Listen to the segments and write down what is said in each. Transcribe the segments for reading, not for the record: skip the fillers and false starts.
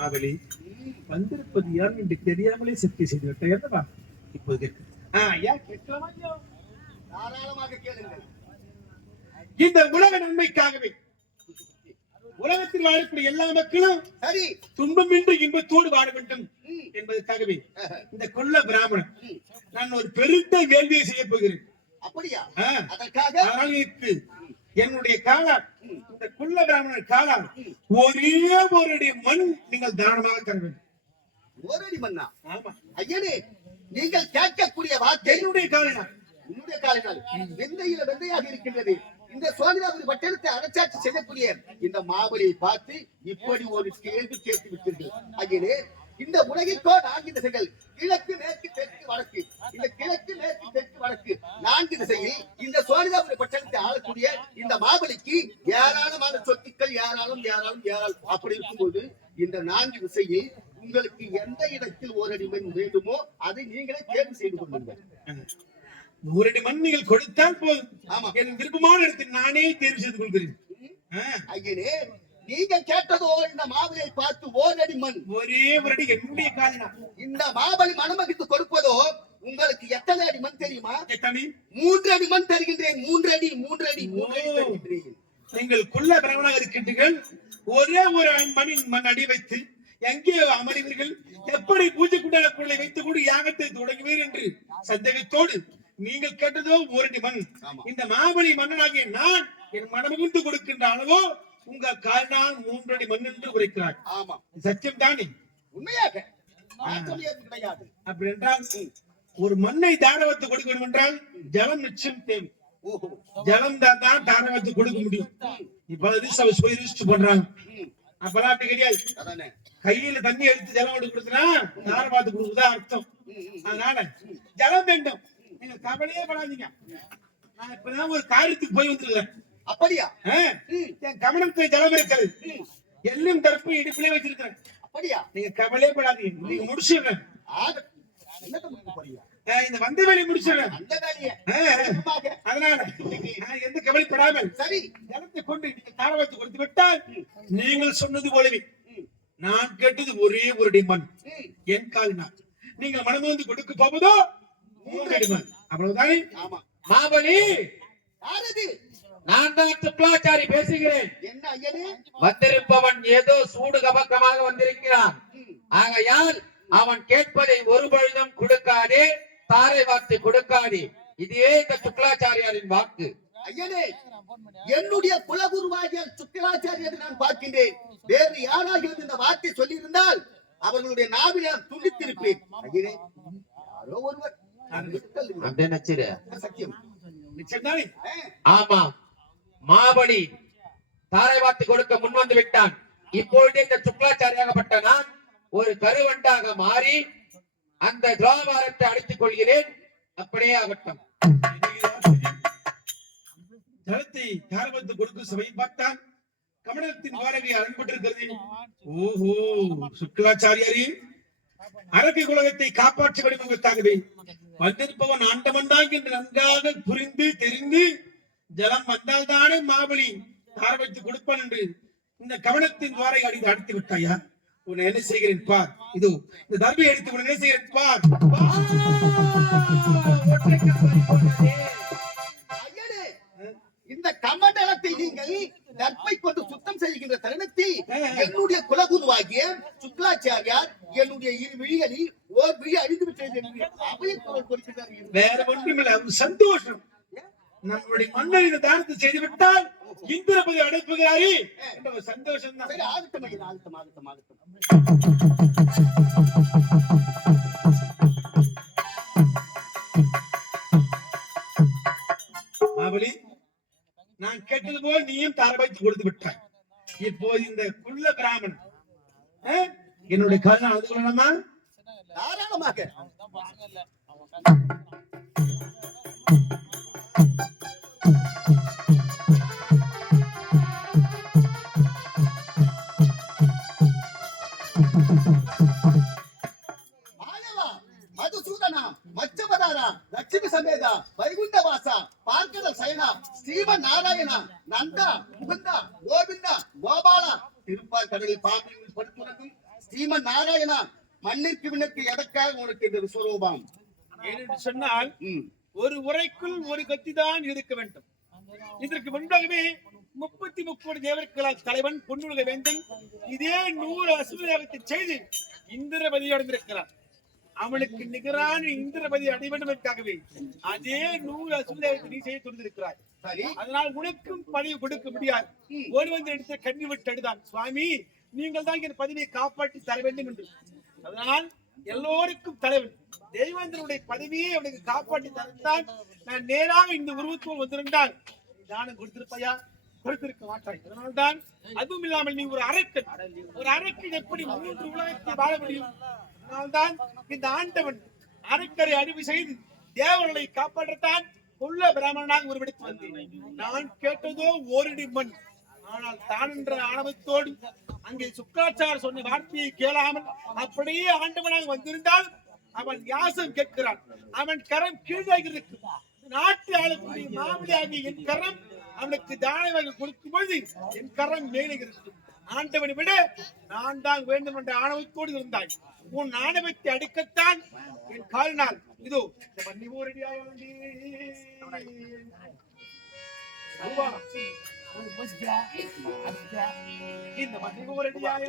மாவலி வந்திருப்பது யார் என்று தெரியாமலே சக்தி செய்து விட்டேன் என்னவா இப்போது தாராளமாக கேளுங்கள். இந்த உலக நன்மைக்காகவே உலகத்தில் வாழக்கூடிய எல்லா மக்களும் சரி துன்பமின்றி இன்பத்தோடு வாழ வேண்டும் என்பதற்காகவே இந்த கொல்ல பிராமணன் நான் ஒரு பெருத்த வேள்வியை செய்ய போகிறேன். அப்படியா? அதற்காக என்னுடைய காலால் இந்த குள்ள பிராமணர் காலால் ஒரே ஒரு அடி மண் நீங்கள் தானமாக தர வேண்டும். ஒரு அடி மண்ணா? ஆமா ஐயனே, நீங்கள் கேட்கக்கூடிய வார்த்தை என்னுடைய காலினால் என்னுடைய காலினால் வெந்தையில வெந்தையாக இருக்கின்றது. இந்த சோதனாபுரி பட்டணத்தை அரசாட்சி செய்யக்கூடிய இந்த மாவலியை பார்த்து இப்படி ஒரு கேள்வி கேட்டு விட்டீர்கள். ஐயனே, இந்த உலகிற்கோ 4 திசைகள், கிழக்கு மேற்கு தெற்கு வடக்கு. இந்த கிழக்கு மேற்கு தெற்கு வடக்கு 4 திசையில் இந்த சோனிதாபுரி பட்டணத்தை ஆளக்கூடிய இந்த மாபலிக்கு ஏராளமான சொத்துக்கள் ஏராளம் ஏராளம் ஏராளம். அப்படி இருக்கும்போது இந்த 4 திசையில் உங்களுக்கு எந்த இடத்தில் ஒரு அடி மண் வேண்டுமோ அதை நீங்களே தேர்வு செய்து கொள்ளுங்கள். 100 அடி மண் நீங்கள் கொடுத்தால் போதும். ஆமா, என் விருப்பமான இடத்தில் நானே தேர்வு செய்து கொள்கிறேன். ஐயனே, நீங்கள் கேட்டதோ இந்த மாபலியை பார்த்து ஒரு அடி மண், ஒரே ஒரு அடி என்னுடைய காலினால். இந்த மாபலி மனமகிழ்ந்து கொடுப்பதோ உங்களுக்கு எத்தனை அடி மண் தெரியுமா? எத்தனை? 3 அடி மண் தருகின்றேன். 3 அடி 3 அடி 3 அடி தருகின்றேன். நீங்கள் குள்ள பிராமணாக இருக்கின்றீர்கள். ஒரே ஒரு மண் அடி வைத்து எங்கே அமர்வீர்கள்? எப்படி பூஜை குண்டலை வைத்துக் கூட யாகத்தை தொடங்குவீர் என்று சந்தேகத்தோடு நீங்கள் கேட்டதோ ஒரு அடி மண். இந்த மாபலி மன்னனாகிய நான் என் மனமகிழ்ந்து கொடுக்கின்ற அளவோ உங்க கால்னால் 3 அடி மண் என்று உரைக்கிறார். ஆமா, சத்தியம் தானே? உண்மையாக கிடையாது. அப்படி என்றால் ஒரு மண்ணை தாரவத்து கொடுக்க வேண்டும் என்றால் ஜலம் நிச்சயம் தேவை. ஜலம் தான் தாரவத்து கொடுக்க முடியும். இப்ப பண்றாங்க. அப்பெல்லாம் அப்படி கிடையாது. கையில தண்ணி எடுத்து ஜலம் எடுத்து கொடுத்தா தாரவாத்து கொடுக்குதா அர்த்தம். அதனால ஜலம் வேண்டும். நீங்க கவலையே படாதீங்க. நான் இப்பதான் ஒரு காரியத்துக்கு போய் வந்துருக்கேன். அப்படியா? என் கவனத்தை ஜலம் இருக்கிறது. எல்லும் தரப்பு இடுப்பிலே வச்சிருக்கிறேன். அப்படியா? நீங்க கவலையே படாதீங்க. நீங்க முடிச்சிடுறேன். இந்த வந்த வேலையை முடிச்சிடுறேன். அதனால எந்த கவலைப்படாமல் சரி ஜலத்தை கொண்டு நீங்க தாரவாத்து கொடுத்து விட்டால் நீங்கள் சொன்னது போலவே நான் கேட்டது ஒரே ஒரு அடி மண் என் காலினால் நீங்கள் மனமு கொடுக்க போவதோ 3 அடி மண். அவ்வளவுதானே? மாபலி, நான் தான் துக்ளாச்சாரி பேசுகிறேன். என்ன ஐயனே? வந்திருப்பவன் ஏதோ சூடு கபக்கமாக வந்திருக்கிறான். ஆகையால் அவன் கேட்பதை ஒரு பொழுதும் கொடுக்காதே, தாரை வார்த்தை கொடுக்காதே. இதே இந்த சுக்லாச்சாரியாரின் வாக்கு. ஐயனே, என்னுடைய குலகுருவாகிய சுக்லாச்சாரியரை நான் பார்க்கின்றேன். வேறு யாராகிலும் இந்த வார்த்தை சொல்லியிருந்தால் அவர்களுடைய நாவிலே துண்டித்திருப்பேன். ஐயனே, யாரோ ஒருவர் சத்தியம். ஆமா, மாபலி தாரை வார்த்தை கொடுக்க முன் வந்து விட்டான். இப்பொழுது இந்த சுக்லாச்சாரியாகப்பட்ட நான் ஒரு கருவண்டாக மாறி அந்த துவாபாரத்தை அடித்துக் கொள்கிறேன். அப்படியே ஆகட்டும். ஜலத்தை தாரவாத்து கொடுக்கும் சபையை பார்த்தால் கமலத்தின் வாரகை அரணப்பட்டிருக்கிறது. ஓஹோ, சுக்லாச்சாரியாரே, அரபி குலகத்தை காப்பாற்ற வேண்டும் என்பதற்காகவே வந்திருப்பவன் ஆண்டவன் தான் என்று நன்றாக புரிந்து தெரிந்து ஜலம் வந்தால் தானே மாபலி தார வைத்து கொடுப்பான் என்று இந்த கவனத்தின் துவாரை அடித்து விட்டாயா? உன்னை என்ன செய்கிறேன் பார். இதோ இந்த தர்பை அடித்து உன்னை என்ன செய்கிறேன் பார். இந்த கமண்டலத்தை நீங்கள் தர்பை கொண்டு சுத்தம் செய்கின்ற தருணத்தில் என்னுடைய குலகுருவாகிய சுக்லாச்சாரியார் என்னுடைய 2 விழிகளில் ஓர் விழி அழிந்து விட்டது என்று அபயக்குரல் கொடுக்கிறார். வேற ஒன்றுமில்லை, ஒரு சந்தோஷம். நம்முடைய மன்னர் இந்த தானத்தை செய்து விட்டால் இந்திரபதி அடைப்புகிறாரே என்ற ஒரு சந்தோஷம் தான். சரி, ஆகட்டும் ஐயா, ஆகட்டும் ஆகட்டும் ஆகட்டும். மாபலி, நான் கேட்டது போல் நீயும் தாரவாத்து கொடுத்து விட்டாய். இப்போது இந்த குள்ள பிராமணன் என்னுடைய காரணம் அது கொள்ளலாமா? தாராளமாக. மதுசூதனா, மச்சபதாரா, லட்சுமி சமேதா, வைகுண்டவாசா, பார்க்கடல் சயனா, ஸ்ரீமன் நாராயணா, நந்தா, முகுந்தா, கோவிந்தா, கோபாலா, திருப்பார் கடலில் பாம்பில் படுத்துறதும் ஸ்ரீமன் நாராயணா, மண்ணிற்கு விண்ணிற்கு எதற்காக உனக்கு இந்த விஸ்வரூபம்? ஏனென்று சொன்னால் ம். ஒரு உரைக்குள் ஒரு கத்தி தான் இருக்க வேண்டும். இதற்கு முன்பாகவே 33 தேவர்களால் தலைவன் பொன்னுலக வேந்தன் இதே 100 அசுவயாகத்தை செய்து இந்திரபதி அடைந்திருக்கிறார். அவனுக்கு நிகரான இந்திரபதி அடைய வேண்டும் என்பதற்காகவே அதே 100 அசுவயாகத்தை நீ செய்ய துணிந்திருக்கிறாய். சரி. அதனால் உனக்கும் பதவி கொடுக்க முடியாது. ஓடி வந்து எடுத்த கண்ணி விட்டு அடிதான், சுவாமி நீங்கள் தான் என் பதவியை காப்பாற்றி தர வேண்டும் என்று. அதனால் எல்லோருக்கும் தலைவன் தேவேந்திரனுடைய பதவியை அவனுக்கு காப்பாற்றி தரத்தான் நான் நேராக இந்த உருவத்தோடு வந்திருந்தால் தானம் கொடுத்திருப்பையா? கொடுத்திருக்க மாட்டாய். அதனால்தான் அதுவும் இல்லாமல் நீ ஒரு அரக்கன். ஒரு அரக்கன் எப்படி 3 உலகத்தை வாழ முடியும்? அதனால்தான் இந்த ஆண்டவன் அரக்கரை அழிவு செய்து தேவர்களை காப்பாற்றத்தான் உள்ள பிராமணனாக உருவெடுத்து வந்தேன். நான் கேட்டதோ ஓரிடி மண். ஆனால் தான் என்ற ஆணவத்தோடு அங்கே சுக்காச்சார் சொன்ன வார்த்தையை கேளாமல் அப்படியே ஆண்டவனாக வந்திருந்தால் அவன் யாசம் கேட்கிறான். அவன் கரம் கீழாக இருக்கு. நாட்டு ஆளக்கூடிய மாமலி ஆகிய என் கரம் அவனுக்கு தானமாக கொடுக்கும் பொழுது என் கரம் மேலே இருக்கும். ஆண்டவனை விட நான் தான் வேண்டும் என்ற ஆணவத்தோடு இருந்தாய். உன் ஆணவத்தை அடுக்கத்தான் என் காலினால் இதோ இந்த மண்ணி ஊரடியாக இந்த மண்ணி ஊரடியாக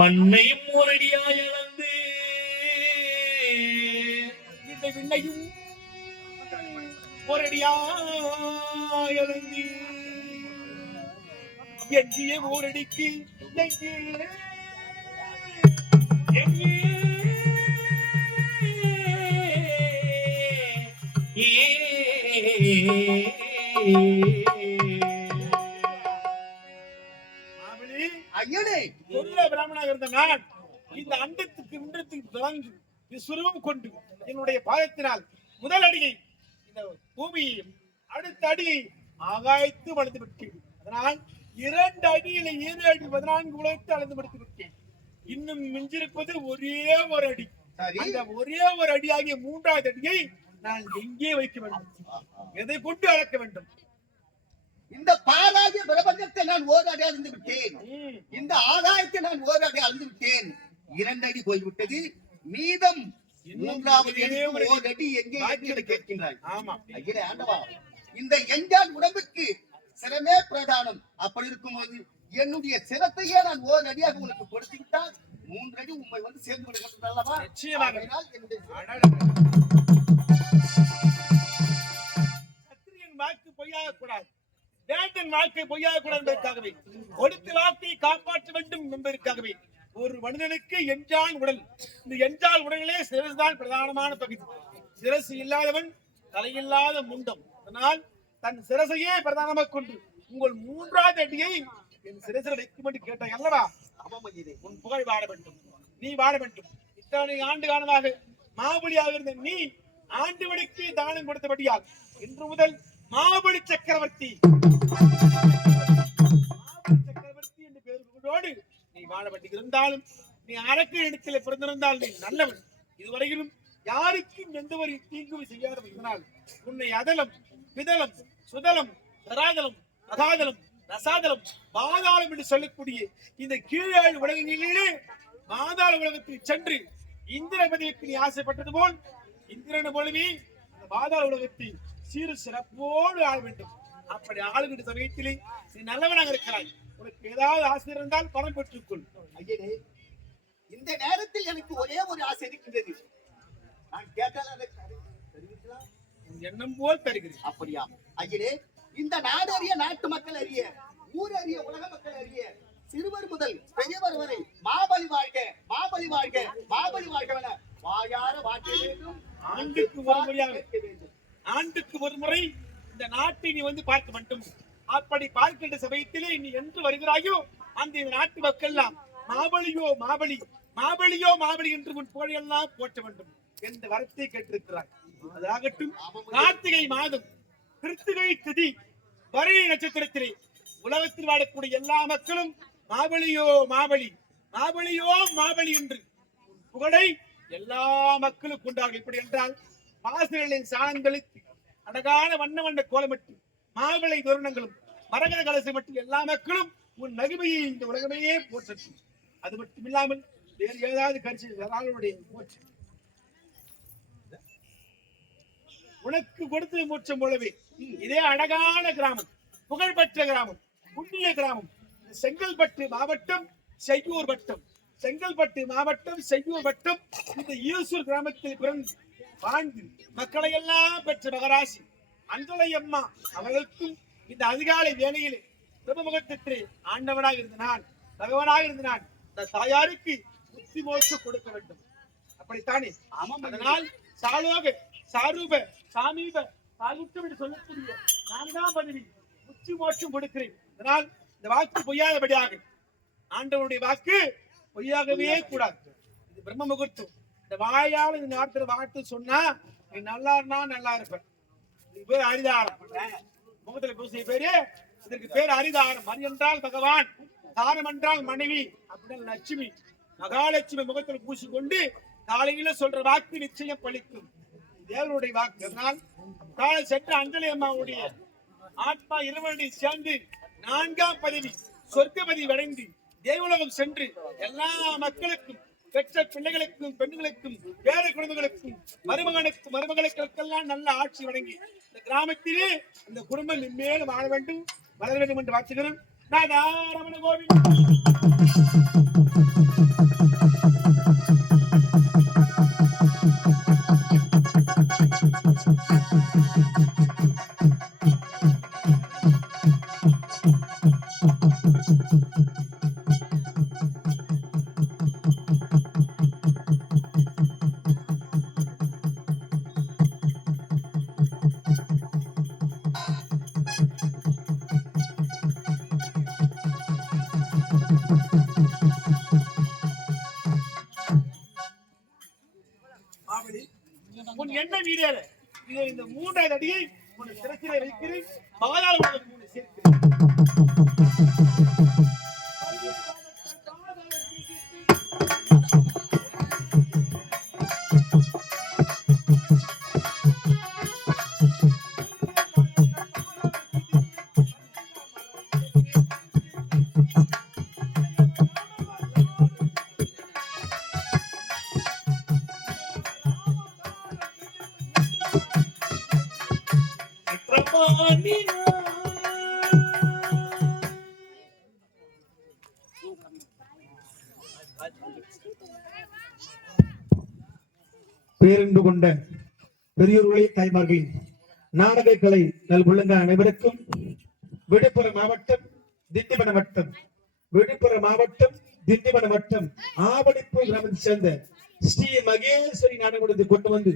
மண்ணையும் ஊரடியாய் அளந்து இந்த விண்ணையும் ஊரடியாய் அளந்து எங்கிய ஊரடிக்கு ஐயனே, சொல்ல பிராமணாக இருந்த நான் இந்த அண்டத்துக்கு இன்றத்துக்கு தொடர்ந்து விஸ்வரூபம் கொண்டு என்னுடைய பாதத்தினால் முதல் அடியை இந்த பூமியையும் அடுத்த அடியை ஆகாயத்து வளர்ந்து விட்டேன். அதனால் 2 அடியில 7 அடி 14 உலகத்தை அளந்து முடித்து விட்டேன். இன்னும் மிஞ்சிருப்பது ஒரே ஒரு அடி. சரி. அந்த ஒரே ஒரு அடியாகிய 3வது அடியை நான் எங்கே வைக்க வேண்டும்? எதை கொண்டு அளக்க வேண்டும்? இந்த பாலாகிய பிரபஞ்சத்தை நான் ஓராடி அளந்து விட்டேன். இந்த ஆகாயத்தை நான் ஓராடி அளந்து விட்டேன். 2 அடி போய்விட்டது. மீதம் 3வது அடி எங்கே என்று கேட்கின்றாய். ஆமா ஐயனே ஆண்டவா, இந்த எஞ்சான் உடம்புக்கு சிரமே பிரதானம். அப்படி இருக்கும்போது என்னுடைய சிரத்தையே நான் அடியாக உனக்கு கொடுத்து விட்டால் 3 அடி உண்மை வந்து சேர்ந்து விடுகிறது அல்லவா? நிச்சயமாக. அதனால் என்னுடைய சத்திரியன் வாக்கு பொய்யாக கூடாது, வேந்தன் வாழ்க்கை பொய்யாக கூடாது என்பதற்காகவே, கொடுத்த வாக்கை காப்பாற்ற வேண்டும் என்பதற்காகவே ஒரு மனிதனுக்கு எஞ்சான் உடல். இந்த எஞ்சான் உடலிலே சிரசுதான் பிரதானமான பகுதி. சிரசு இல்லாதவன் தலையில்லாத முண்டம். அதனால் தன் சிரசையே பிரதானமாக கொண்டு உங்கள் 3வது அடியை என் சிரசில் வைக்கும் என்று கேட்டாய் அல்லவா? உன் புகழ் வாழ வேண்டும், நீ வாழ வேண்டும். இத்தனை ஆண்டு காலமாக மாபலியாக இருந்த நீ ஆண்டுவனுக்கு தானம் கொடுத்தபடியால் இன்று முதல் மாபலி சக்கரவர்த்தி என்று பெயரோடு நீ வாழ வேண்டி இருந்தாலும், நீ அரக்கு இடத்திலே பிறந்திருந்தால் நீ நல்லவன். இதுவரையிலும் யாருக்கும் எந்த ஒரு தீங்கும் செய்யாதவனால் உன்னை அதலம் பிதலம் சுதலம் தராதலம் அகாதலம் ரசாதலம் பாதாளம் என்று சொல்லக்கூடிய இந்த கீழ் உலகங்களிலே பாதாள உலகத்தில் சென்று இந்திர பதவிக்கு நீ ஆசைப்பட்டது போல் இந்திரனை போலவே அந்த பாதாள உலகத்தை சீரு சிறப்போடு ஆள வேண்டும். அப்படி ஆளுகின்ற சமயத்திலே நீ நல்லவனாக இருக்கிறாய். உனக்கு ஏதாவது ஆசை இருந்தால் பணம் பெற்றுக்கொள். ஐயனே, இந்த நேரத்தில் எனக்கு ஒரே ஒரு ஆசை இருக்கின்றது. நான் கேட்டால் அதை தெரிவிக்கலாம். எண்ணம் போல் தருகிறேன். அப்படியா? ஐயனே, இந்த நாடு அறிய, நாட்டு மக்கள் அறிய, ஊர் அறிய, உலக மக்கள் அறிய, சிறுவர் முதல் பெரியவர் வரை மாபலி வாழ்க, மாபலி வாழ்க, மாபலி வாழ்க வாயார வாக்க வேண்டும். ஆண்டுக்கு ஒரு முறையாக ஆண்டுக்கு ஒரு முறை இந்த நாட்டை நீ வந்து பார்க்க வேண்டும். அப்படி பார்க்கின்ற சமயத்திலே நீ என்று வருகிறாயோ அந்த நாட்டு மக்கள் எல்லாம் மாபலியோ மாபலி, மாபலியோ மாபலி என்று உன் புகழையெல்லாம் போற்ற வேண்டும் என்ற வரத்தை கேட்டிருக்கிறார். அதாகட்டும். கார்த்திகை மாதம் கிருத்திகை திதி வரை நட்சத்திரத்திலே உலகத்தில் வாழக்கூடிய எல்லா மக்களும் மாபலியோ மாபலி, மாபலியோ மாபலி என்று புகழை எல்லா மக்களும் கொண்டார்கள். எப்படி என்றால் பாசங்களின் சாணந்தளித்து அழகான வண்ண வண்ண கோலமிட்டு மாவிளை தோரணங்களும் மரகத கலசை மட்டும் எல்லா மக்களும் உன் மகிமையை இந்த உலகமே போற்றட்டும். அது மட்டும் இல்லாமல் வேறு ஏதாவது கட்சி அவளுடைய போற்று உனக்கு கொடுத்து மூச்சம் போலவே இதே அழகான கிராமம், புகழ்பெற்ற கிராமம், புண்ணிய கிராமம், செங்கல்பட்டு மாவட்டம் செய்யூர் வட்டம், செங்கல்பட்டு மாவட்டம் செய்யூர் வட்டம். இந்த ஈசூர் கிராமத்தில் பிறந்து வாழ்ந்து மக்களை எல்லாம் பெற்ற மகராசி அஞ்சலை அம்மா அவர்களுக்கும் இந்த அதிகாலை வேளையிலே பிரம்மமுகத்திலே ஆண்டவனாக இருந்த நான், பகவானாக இருந்த நான் இந்த தாயாருக்கு புத்தி மோட்சம் கொடுக்க வேண்டும். அப்படித்தானே? அதனால் சாலோக சாரூப சாமீப சாகித்யம் என்று சொல்லக்கூடிய 4ஆம் பதவி புத்தி மோட்சம் கொடுக்கிறேன். அதனால் இந்த வாக்கு பொய்யாதபடியாக, ஆண்டவனுடைய வாக்கு பொய்யாகவே கூடாது. இது பிரம்ம முகூர்த்தம். இந்த வாயால் இந்த நேரத்தில் வார்த்தை சொன்னா நீ நல்லா இருந்தா நல்லா இருப்ப. இது பேர் அரிதாரம். முகத்துல பூசிய பேரு இதற்கு பேர் அரிதாரம். அரி என்றால் பகவான், தாரம் என்றால் மனைவி, அப்படின்னு லட்சுமி மகாலட்சுமி முகத்தில் பூசிக்கொண்டு காலையில சொல்ற வாக்கு நிச்சயம் பலிக்கும். தேவனுடைய வாக்கு. அதனால் காலை சென்ற அஞ்சலி அம்மாவுடைய ஆத்மா இறைவனுடைய சேர்ந்து 4ஆம் பதவி சொர்க்க பதவி அடைந்து தேவலோகம் சென்று எல்லா மக்களுக்கும், பெற்ற பிள்ளைகளுக்கும், பெண்களுக்கும், பேர குடும்பங்களுக்கும், மருமகளுக்கெல்லாம் நல்ல ஆட்சி வழங்கி இந்த கிராமத்திலே இந்த குடும்பம் மென்மேலும் வாழ வேண்டும், வளர வேண்டும் என்று வாழ்த்துகிறேன். நாதாரமண கோவில். உன் என்ன வீடியோல இந்த 3வது அடியை உன் சிரசிலே வைக்கிறேன். பாதாள உலகத்தில் சேர்க்கிறேன். பேரன்பு கொண்ட பெரியோர்களே, தாய்மார்களே, நாடக கலை நல்புள்ளங்க அனைவருக்கும் விழுப்புரம் மாவட்டம் திண்டிவனம் வட்டம், விழுப்புரம் மாவட்டம் திண்டிவனம் வட்டம் ஆவடிப்பூர் கிராமத்தை சேர்ந்த ஸ்ரீ மகேஸ்வரி நாடகத்தை கொண்டு வந்து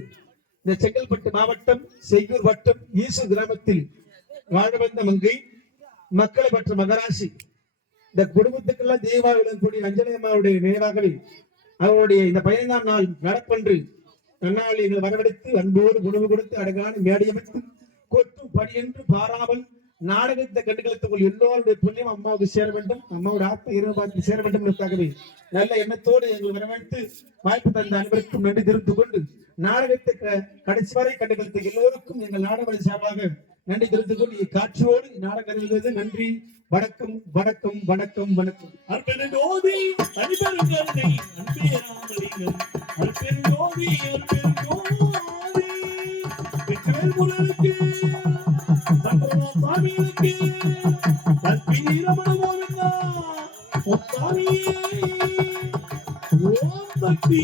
இந்த செங்கல்பட்டு மாவட்டம் செய்யூர் வட்டம் ஈசூர் கிராமத்தில் வாழ வந்த மங்கை மக்களை பெற்ற மகராசி இந்த குடும்பத்துக்கெல்லாம் தெய்வா விளங்கக்கூடிய அஞ்சலி அம்மாவுடைய நினைவாகவே அவருடைய இந்த 15ஆம் நாள் நடப்பன்று நன்னாளி எங்களை வரவழைத்து அன்போடு உணவு கொடுத்து அழகான மேடையமைத்து கொட்டும் பணி என்று பாராமல் நாடகத்தை கண்டுகளுக்கு எல்லோருடைய புண்ணியம் அம்மாவுக்கு சேர வேண்டும், அம்மாவோட ஆத்ம இறைவனுக்கு சேர வேண்டும் என்பதற்காகவே நல்ல எண்ணத்தோடு எங்களை வரவழைத்து வாய்ப்பு தந்த அனைவருக்கும் நன்றி தெரிவித்துக் கொண்டு நாடகத்தை கடைசி வரை கண்டுகளுக்கு எல்லோருக்கும் எங்கள் நாடக சார்பாக நன்றி தெரிவித்துக் கொண்டு காட்சியோடு நாடகம் அறிவித்தது. நன்றி. வணக்கம் வணக்கம் வணக்கம் வணக்கம். அற்பெருந்தோதி அன்பெருங்கருணை அன்பே ராமலிங்கம். அற்பெருந்தோதி அற்பெருந்தோதி வெற்றிவேல் முருகனுக்கு, பத்மநாப சுவாமிகளுக்கு, தற்பீரமண கோவிந்தா முத்தாமியே ஓம் பக்தி.